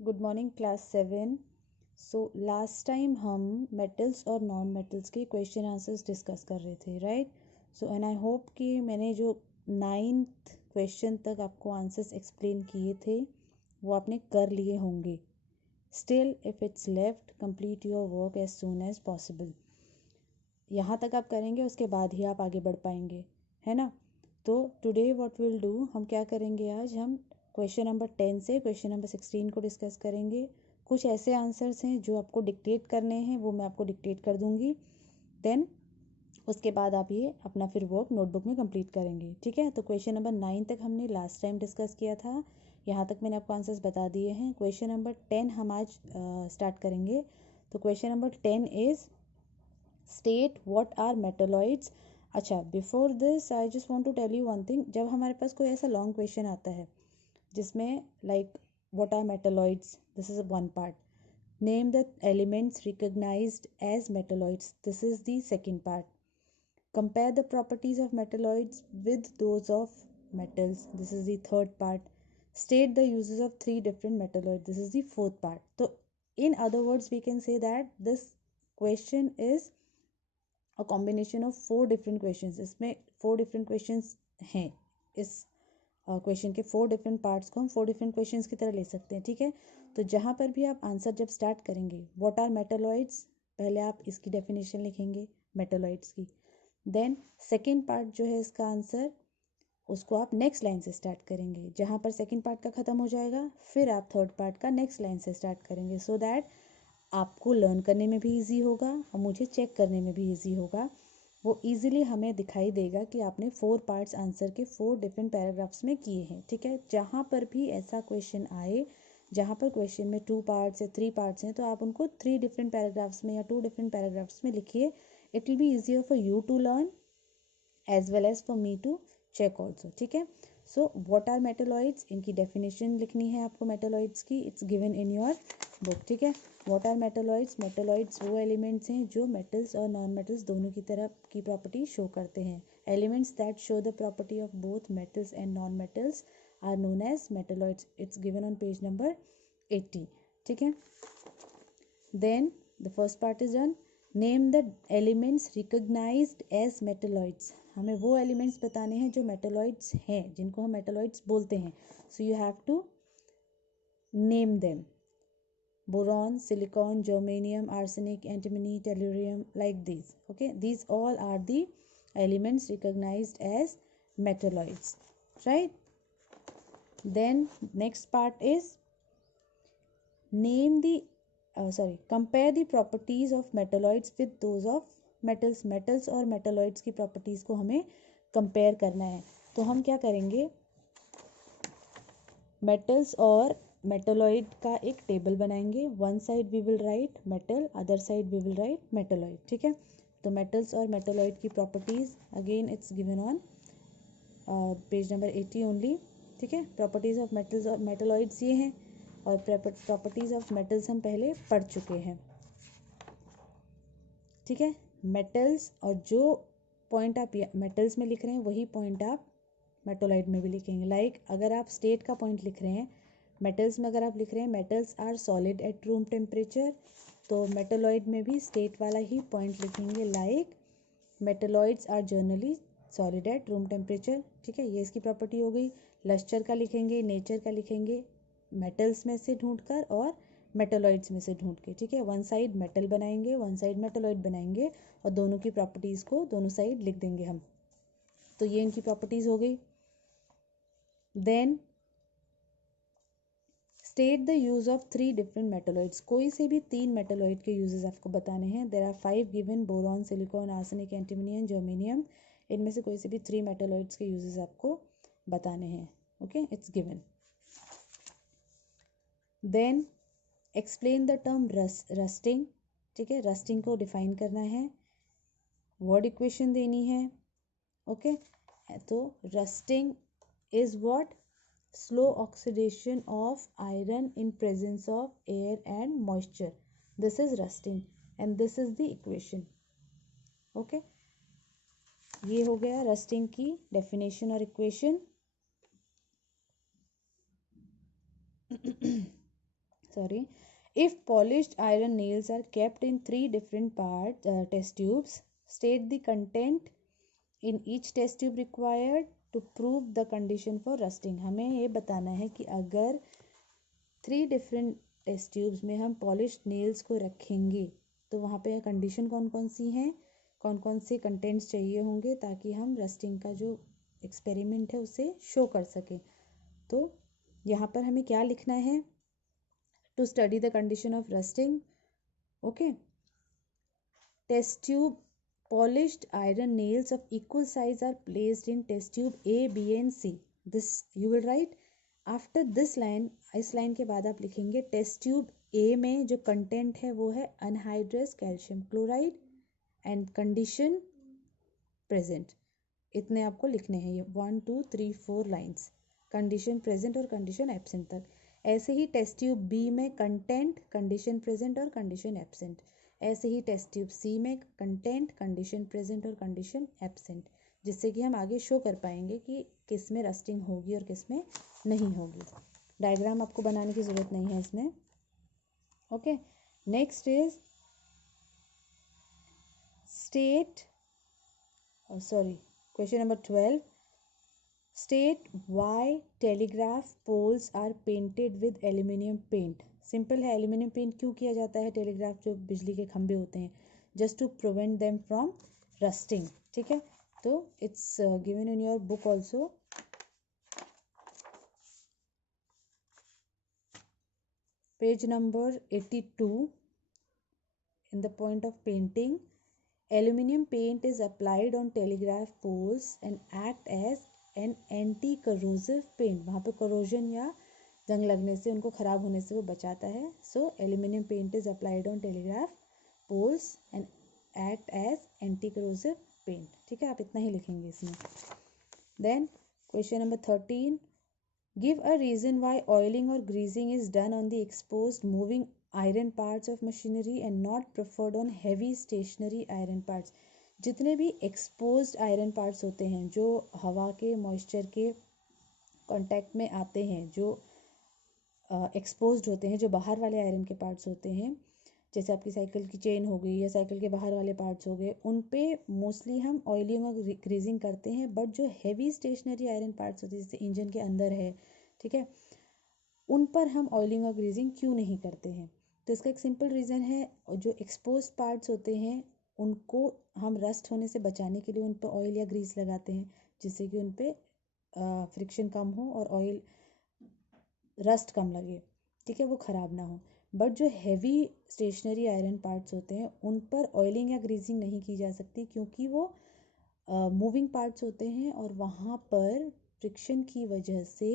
Good morning class 7। So last time हम metals और non metals के क्वेश्चन आंसर्स डिस्कस कर रहे थे, right? So and I hope कि मैंने जो 9th क्वेश्चन तक आपको आंसर्स एक्सप्लेन किए थे वो आपने कर लिए होंगे। Still if it's left, complete your work as soon as possible. यहाँ तक आप करेंगे, उसके बाद ही आप आगे बढ़ पाएंगे, है ना? तो टुडे व्हाट विल डू, हम क्या करेंगे, आज हम क्वेश्चन नंबर 10 से क्वेश्चन नंबर 16 को डिस्कस करेंगे। कुछ ऐसे आंसर्स हैं जो आपको डिक्टेट करने हैं, वो मैं आपको डिक्टेट कर दूंगी। देन उसके बाद आप ये अपना फिर वर्क नोटबुक में कंप्लीट करेंगे, ठीक है? तो क्वेश्चन नंबर 9 तक हमने लास्ट टाइम डिस्कस किया था। यहाँ तक मैंने आपको आंसर्स बता दिए हैं। क्वेश्चन नंबर 10 हम आज स्टार्ट करेंगे। तो question number 10 is state what are metalloids. अच्छा, before this I just want to tell you one thing. जब हमारे पास कोई ऐसा लॉन्ग क्वेश्चन आता है जिसमें like what are metalloids, this is one part. Name the elements recognised as metalloids, this is the second part. Compare the properties of metalloids with those of metals, this is the third part. State the uses of three different metalloids, this is the fourth part. So in other words we can say that this question is a combination of 4 different questions. इसमें 4 different questions हैं। इस question के 4 different parts को हम 4 different questions की तरह ले सकते हैं, ठीक है? तो जहाँ पर भी आप आंसर जब स्टार्ट करेंगे, व्हाट आर मेटलॉइड्स, पहले आप इसकी डेफिनेशन लिखेंगे मेटलॉइड्स की। देन सेकेंड पार्ट जो है इसका आंसर, उसको आप नेक्स्ट लाइन से स्टार्ट करेंगे। जहाँ पर सेकेंड पार्ट का ख़त्म हो जाएगा, फिर आप थर्ड पार्ट का नेक्स्ट लाइन से स्टार्ट करेंगे, सो दैट आपको लर्न करने में भी इजी होगा और मुझे चेक करने में भी इजी होगा। वो इजीली हमें दिखाई देगा कि आपने 4 पार्ट्स आंसर के 4 डिफरेंट पैराग्राफ्स में किए हैं, ठीक है? जहाँ पर भी ऐसा क्वेश्चन आए जहाँ पर क्वेश्चन में 2 पार्ट्स या 3 पार्ट्स हैं, तो आप उनको 3 डिफरेंट पैराग्राफ्स में या 2 डिफरेंट पैराग्राफ्स में लिखिए। It will be easier for you to learn as well as for me to check also, ठीक है? सो व्हाट आर मेटलॉइड्स, इनकी डेफिनेशन लिखनी है आपको मेटलॉइड्स की। It's given in your book, ठीक है? व्हाट आर मेटलॉइड्स, मेटलॉइड्स वो एलिमेंट्स हैं जो मेटल्स और नॉन मेटल्स दोनों की तरह की प्रॉपर्टी शो करते हैं। Elements that show the property of both metals and non metals are known as metalloids. It's given on page number 80, ठीक है? Then the first part is done. Name the elements recognised as metalloids, हमें वो elements बताने हैं जो metalloids हैं, जिनको हम मेटलॉइड्स बोलते हैं। So you have to name them. Boron, silicon, germanium, arsenic, antimony, tellurium, like these. Okay, these all are the elements recognized as metalloids, right? Then next part is name the compare the properties of metalloids with those of metals. metals और metalloids की properties को हमें compare करना है। तो हम क्या करेंगे, मेटल्स और मेटलॉइड का एक टेबल बनाएंगे। One side we will write metal, other side we will write metalloid, ठीक है? तो मेटल्स और मेटलॉइड की properties again it's given on page number 80 only, ठीक है? प्रॉपर्टीज ऑफ मेटल्स और मेटलॉइड्स ये हैं, और प्रॉपर्टीज ऑफ मेटल्स हम पहले पढ़ चुके हैं, ठीक है? मेटल्स, और जो पॉइंट आप मेटल्स में लिख रहे हैं वही पॉइंट आप मेटोलाइड में भी लिखेंगे। लाइक अगर आप स्टेट का पॉइंट लिख रहे हैं मेटल्स में, अगर आप लिख रहे हैं metals are solid at room temperature, तो मेटोलॉइड में भी स्टेट वाला ही पॉइंट लिखेंगे। Like metalloids are generally solid at room temperature, ठीक है? ये इसकी प्रॉपर्टी हो गई। लस्टर का लिखेंगे, नेचर का लिखेंगे, मेटल्स में से ढूंढकर और मेटलॉइड्स में से ढूंढ के, ठीक है? वन साइड मेटल बनाएंगे, वन साइड मेटलॉइड बनाएंगे, और दोनों की प्रॉपर्टीज़ को दोनों साइड लिख देंगे हम। तो ये इनकी प्रॉपर्टीज़ हो गई। Then state the use of 3 different metalloids, कोई से भी 3 मेटलॉइड के यूजेस आपको बताने हैं। There are 5 given, boron, silicon, arsenic, antimony and germanium. इनमें से कोई से भी 3 मेटलॉइड्स के यूजेस आपको बताने हैं, okay? It's given. Then explain the term rusting, ठीक है? रस्टिंग को डिफाइन करना है, वर्ड इक्वेशन देनी है, ओके? तो rusting is what? slow oxidation of iron in presence of air and moisture. This is rusting and this is the equation, okay? ये हो गया रस्टिंग की डेफिनेशन और equation. sorry, if polished iron nails are kept in 3 different test tubes, state the content in each test tube required to prove the condition for rusting. हमें ये बताना है कि अगर 3 डिफरेंट टेस्ट ट्यूब्स में हम पॉलिश्ड नेल्स को रखेंगे तो वहाँ पे कंडीशन कौन कौन सी हैं, कौन कौन से कंटेंट्स चाहिए होंगे ताकि हम रस्टिंग का जो एक्सपेरिमेंट है उसे शो कर सकें। तो यहाँ पर हमें क्या लिखना है, to study the condition of rusting, okay. Test tube polished iron nails of equal size are placed in test tube A, B and C. This you will write after this line. इस line के बाद आप लिखेंगे test tube A में जो content है वो है anhydrous calcium chloride and condition present. इतने आपको लिखने हैं, ये 1 2 3 4 लाइन्स, कंडीशन प्रेजेंट और कंडीशन एब्सेंट तक। ऐसे ही टेस्ट ट्यूब बी में कंटेंट, कंडीशन प्रेजेंट और कंडीशन एब्सेंट। ऐसे ही टेस्ट ट्यूब सी में कंटेंट, कंडीशन प्रेजेंट और कंडीशन एब्सेंट, जिससे कि हम आगे शो कर पाएंगे कि किस में रस्टिंग होगी और किस में नहीं होगी। डायग्राम आपको बनाने की ज़रूरत नहीं है इसमें, okay. Next is state, question number 12, state why telegraph poles are painted with aluminium paint. Simple है, एल्यूमिनियम पेंट क्यों किया जाता है टेलीग्राफ जो बिजली के खंभे होते हैं, just to prevent them from rusting, ठीक है। तो it's given in your book also. Page number 82, in the point of painting, aluminum paint is applied on telegraph poles and act as an anti-corrosive paint. वहाँ पे corrosion या जंग लगने से, उनको ख़राब होने से वो बचाता है। So aluminum paint is applied on telegraph poles and act as anti-corrosive paint. ठीक है, आप इतना ही लिखेंगे इसमें। Then question number 13, give a reason why oiling or greasing is done on the exposed moving iron parts of machinery and not preferred on heavy stationary iron parts. जितने भी exposed iron parts होते हैं जो हवा के moisture के contact में आते हैं, जो exposed होते हैं, जो बाहर वाले आयरन के पार्ट्स होते हैं, जैसे आपकी साइकिल की चेन हो गई या साइकिल के बाहर वाले पार्ट्स हो गए, उन पे मोस्टली हम ऑयलिंग और ग्रीजिंग करते हैं। बट जो हैवी स्टेशनरी आयरन पार्ट्स होते हैं जैसे इंजन के अंदर है, ठीक है, उन पर हम ऑयलिंग और ग्रीजिंग क्यों नहीं करते हैं? तो इसका एक सिंपल रीज़न है, जो एक्सपोज पार्ट्स होते हैं उनको हम रस्ट होने से बचाने के लिए उन पर ऑयल या ग्रीस लगाते हैं, जिससे कि उन पर फ्रिक्शन कम हो और ऑयल रस्ट कम लगे, ठीक है, वो ख़राब ना हो। बट जो हैवी स्टेशनरी आयरन पार्ट्स होते हैं उन पर ऑयलिंग या ग्रीसिंग नहीं की जा सकती, क्योंकि वो मूविंग पार्ट्स होते हैं और वहाँ पर फ्रिक्शन की वजह से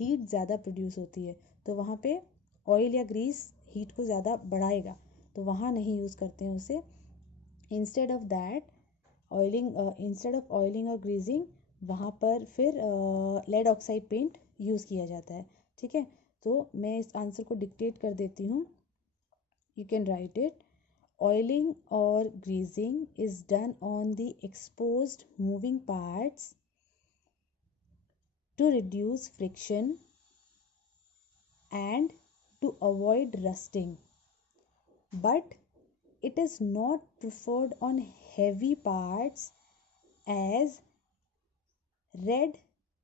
हीट ज़्यादा प्रोड्यूस होती है। तो वहाँ पे ऑयल या ग्रीस हीट को ज़्यादा बढ़ाएगा, तो वहाँ नहीं यूज़ करते हैं उसे। Instead of that instead of oiling or greasing वहाँ पर फिर लेड ऑक्साइड पेंट यूज़ किया जाता है, ठीक है। तो मैं इस आंसर को डिक्टेट कर देती हूँ, you can write it. Oiling or greasing is done on the exposed moving parts to reduce friction and to avoid rusting, but it is not preferred on heavy parts as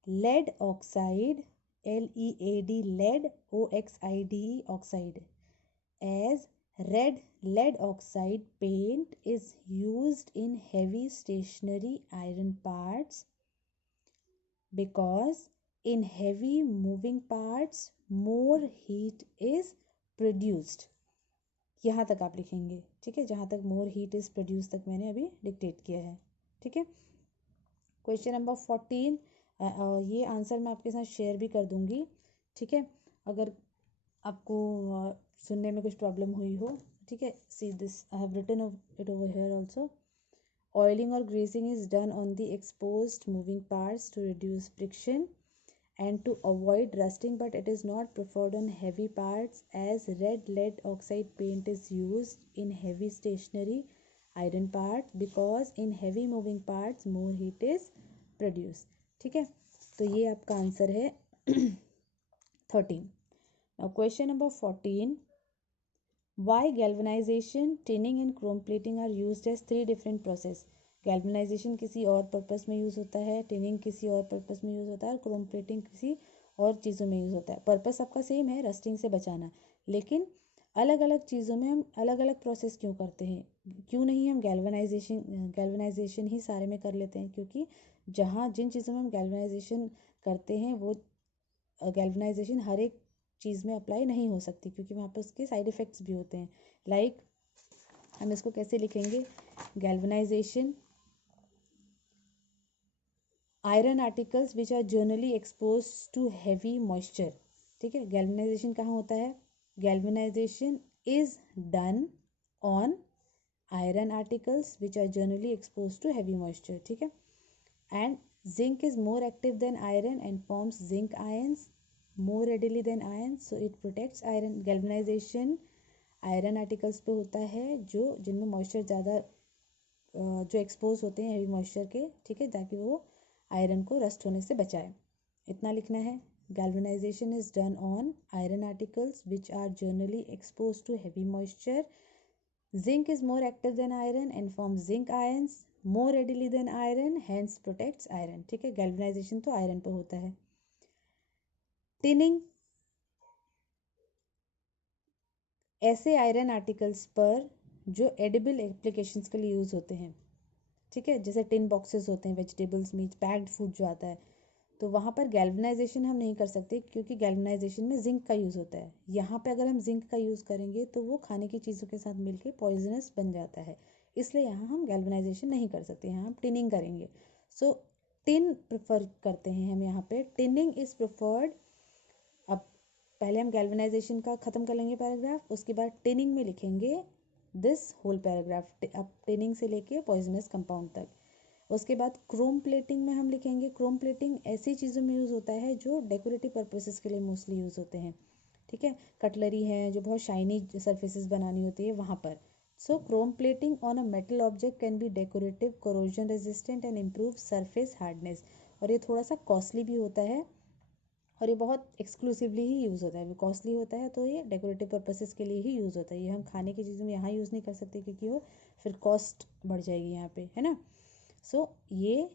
lead oxide, LEAD, lead OXIDE oxide, as lead oxide paint is used in heavy stationary iron parts because in heavy moving parts more heat is produced. यहाँ तक आप लिखेंगे, ठीक है, जहाँ तक more heat is produced तक मैंने अभी डिक्टेट किया है, ठीक है। क्वेश्चन नंबर 14, ये आंसर मैं आपके साथ शेयर भी कर दूँगी, ठीक है, अगर आपको सुनने में कुछ प्रॉब्लम हुई हो, ठीक है। See this, I have written it over here also. Oiling or greasing is done on the exposed moving parts to reduce friction and to avoid rusting, but it is not preferred on heavy parts as lead oxide paint is used in heavy stationary iron parts because in heavy moving parts more heat is produced, ठीक है। तो ये आपका answer है 13। Now question number 14. Why galvanization, tinning and chrome plating are used as three different process? Galvanization किसी और purpose में use होता है, टिनिंग किसी और पर्पस में यूज़ होता है और क्रोम प्लेटिंग किसी और चीज़ों में यूज़ होता है. पर्पस सबका सेम है, रस्टिंग से बचाना, लेकिन अलग अलग चीज़ों में हम अलग अलग प्रोसेस क्यों करते हैं? क्यों नहीं हम गैल्वनाइजेशन ही सारे में कर लेते हैं? क्योंकि जहाँ जिन चीज़ों में हम गैल्वनाइजेशन करते हैं वो गैल्वनाइजेशन हर एक चीज़ में अप्लाई नहीं हो सकती, क्योंकि वहाँ पर उसके साइड इफ़ेक्ट्स भी होते हैं. लाइक हम इसको कैसे लिखेंगे? Galvanization iron articles which are generally expose to heavy moisture. ठीक है, गैल्वनाइजेशन कहाँ होता है? Galvanization is done on iron articles which are generally expose to heavy moisture. ठीक है, and zinc is more active than iron and forms zinc ions more readily than iron, so it protects iron. galvanization iron articles पे होता है जो जिनमें moisture ज़्यादा जो expose होते हैं हेवी मॉइस्चर के. ठीक है, ताकि वो आयरन को रस्ट होने से बचाए. इतना लिखना है. galvanization is done on iron articles which are generally exposed to heavy moisture. Zinc is more active than iron and forms zinc ions more readily than iron, hence protects iron. ठीक है, galvanization तो iron पे होता है. Tinning ऐसे iron articles पर जो edible applications के लिए यूज़ होते हैं. ठीक है, जैसे टिन बॉक्सेस होते हैं, वेजिटेबल्स मीट पैक्ड फूड जो आता है, तो वहाँ पर गैल्वनाइजेशन हम नहीं कर सकते क्योंकि गैल्वनाइजेशन में जिंक का यूज़ होता है. यहाँ पे अगर हम जिंक का यूज़ करेंगे तो वो खाने की चीज़ों के साथ मिलके पॉइजनस बन जाता है, इसलिए यहाँ हम गैल्वनाइजेशन नहीं कर सकते, यहाँ हम टिनिंग करेंगे. सो टिन प्रेफर करते हैं हम यहाँ पे. Tinning is preferred. अब पहले हम गैल्वनाइजेशन का ख़त्म कर लेंगे पैराग्राफ, उसके बाद टिनिंग में लिखेंगे दिस होल पैराग्राफ. अब टिनिंग से लेके पॉइजनस कंपाउंड तक. उसके बाद क्रोम प्लेटिंग में हम लिखेंगे. क्रोम प्लेटिंग ऐसी चीज़ों में यूज़ होता है जो डेकोरेटिव पर्पसेस के लिए मोस्टली यूज़ होते हैं. ठीक है, कटलरी है जो बहुत शाइनी सर्फेसेस बनानी होती है वहाँ पर. So chrome plating on a metal object can be decorative, corrosion resistant and improve surface hardness. और ये थोड़ा सा कॉस्टली भी होता है और ये बहुत एक्सक्लूसिवली ही यूज़ होता है. कॉस्टली होता है तो ये डेकोरेटिव पर्पसेस के लिए ही यूज़ होता है. ये हम खाने की चीज़ों में यहाँ यूज़ नहीं कर सकते क्योंकि वो फिर कॉस्ट बढ़ जाएगी यहाँ पे, है ना. सो ये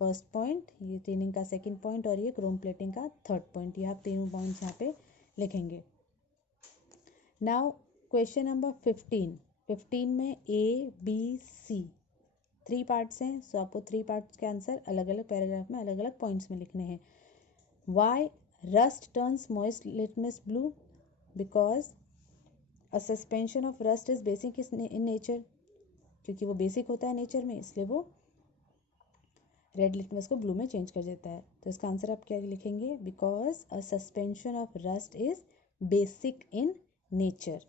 फर्स्ट पॉइंट, ये टिनिंग का सेकंड पॉइंट और ये क्रोम प्लेटिंग का थर्ड पॉइंट. ये आप तीनों पॉइंट्स यहाँ पे लिखेंगे. नाउ क्वेश्चन नंबर 15 में ए बी सी 3 पार्ट्स हैं. सो आपको 3 पार्ट्स के आंसर अलग अलग पैराग्राफ में अलग अलग पॉइंट्स में लिखने हैं. Why rust turns moist litmus blue? Because a suspension of rust is basic in nature. क्योंकि वो बेसिक होता है नेचर में, इसलिए वो रेड लिटमस को ब्लू में चेंज कर देता है. तो इसका आंसर आप क्या लिखेंगे? Because a suspension of rust is basic in nature.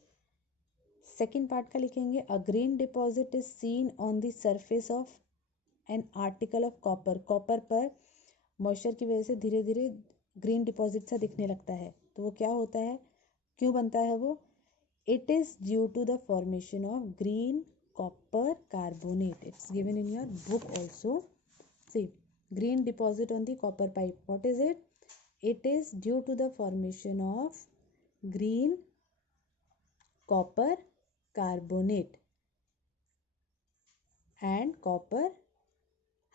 Second part का लिखेंगे a green deposit is seen on the surface of an article of copper. Copper पर मॉइस्चर की वजह से धीरे धीरे ग्रीन डिपॉजिट सा दिखने लगता है. तो वो क्या होता है, क्यों बनता है वो? It is due to the formation of green copper carbonate. It's given in your book also. See, green deposit on the copper pipe. What is it? It is due to the formation of green copper carbonate and copper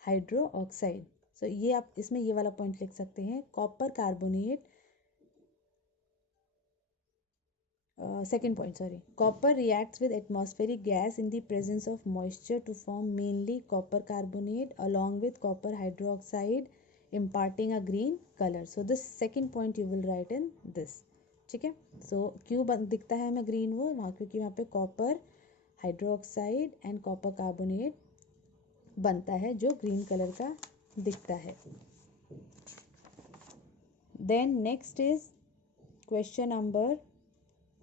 hydroxide. So ये आप इसमें ये वाला point लिख सकते हैं. Copper carbonate, second point, sorry. Copper reacts with atmospheric gas in the presence of moisture to form mainly copper carbonate along with copper hydroxide, imparting a green color. So this second point you will write in this. ठीक है. So क्यों दिखता है हमें green वो वहाँ, क्योंकि वहाँ पे copper hydroxide and copper carbonate बनता है जो ग्रीन कलर का दिखता है. Then next is question number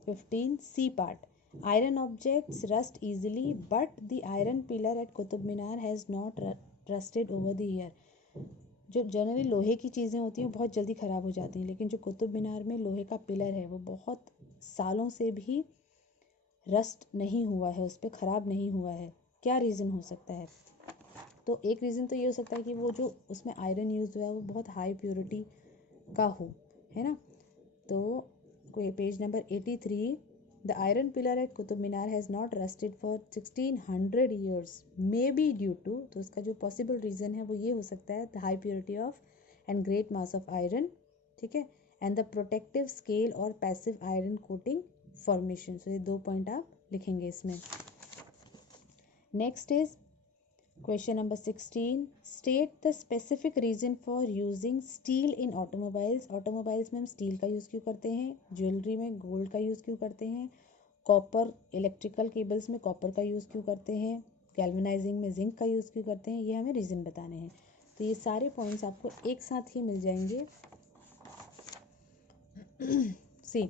15 C part. Iron objects rust easily but the iron pillar at Qutub Minar has not rusted over the year. जो generally लोहे की चीज़ें होती हैं वो बहुत जल्दी ख़राब हो जाती हैं, लेकिन जो कुतुब मीनार में लोहे का पिलर है वो बहुत सालों से भी रस्ट नहीं हुआ है, उस पर ख़राब नहीं हुआ है. क्या रीज़न हो सकता है? तो एक रीज़न तो ये हो सकता है कि वो जो उसमें आयरन यूज़ हुआ है वो बहुत हाई प्योरिटी का हो, है ना. तो page number 83, the iron pillar at Qutub Minar has not rusted for 1600 years may be due to, तो उसका जो पॉसिबल रीज़न है वो ये हो सकता है, the high purity of and great mass of iron, ठीक है, एंड द प्रोटेक्टिव स्केल और passive iron coating formation. So ये 2 पॉइंट आप लिखेंगे इसमें। Next is question number 16, state the specific reason for using steel in automobiles. Automobiles में हम steel का यूज़ क्यों करते हैं, ज्वेलरी में गोल्ड का यूज़ क्यों करते हैं, कॉपर इलेक्ट्रिकल केबल्स में कॉपर का यूज़ क्यों करते हैं, गैल्वेनाइजिंग में जिंक का यूज़ क्यों करते हैं, ये हमें रीज़न बताने हैं। तो ये सारे पॉइंट्स आपको एक साथ ही मिल जाएंगे। See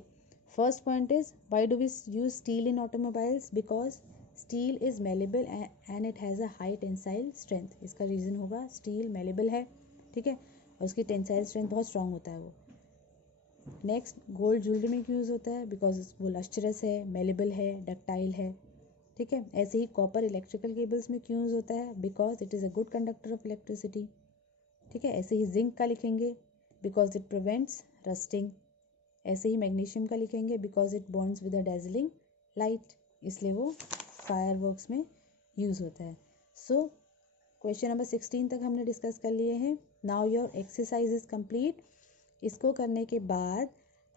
first point is why do we use steel in automobiles, because steel is malleable and it has a high tensile strength. इसका रीज़न होगा स्टील मेलेबल है, ठीक है, और उसकी टेंसाइल स्ट्रेंथ बहुत स्ट्रांग होता है वो। नेक्स्ट, गोल्ड ज्वेलरी में क्यों यूज़ होता है, बिकॉज वो लस्ट्रस है, मेलेबल है, डक्टाइल है, ठीक है। ऐसे ही कॉपर इलेक्ट्रिकल केबल्स में क्यों यूज़ होता है, because it is a good conductor of electricity, ठीक है। ऐसे ही जिंक का लिखेंगे बिकॉज इट प्रिवेंट्स रस्टिंग। ऐसे ही मैग्नीशियम का लिखेंगे because it bonds with a dazzling light, इसलिए वो फायरवर्क्स में यूज़ होता है। सो क्वेश्चन नंबर 16 तक हमने डिस्कस कर लिए हैं। Now your exercise is complete. इसको करने के बाद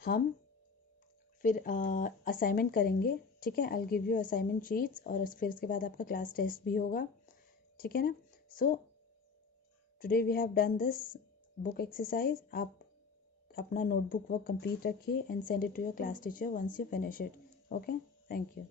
हम फिर असाइनमेंट करेंगे, ठीक है। I will give you assignment sheets और फिर उसके बाद आपका क्लास टेस्ट भी होगा, ठीक है ना। So today we have done this book exercise. आप अपना नोटबुक वर्क कंप्लीट रखिए and send it to your class teacher once you finish it. Okay, thank you.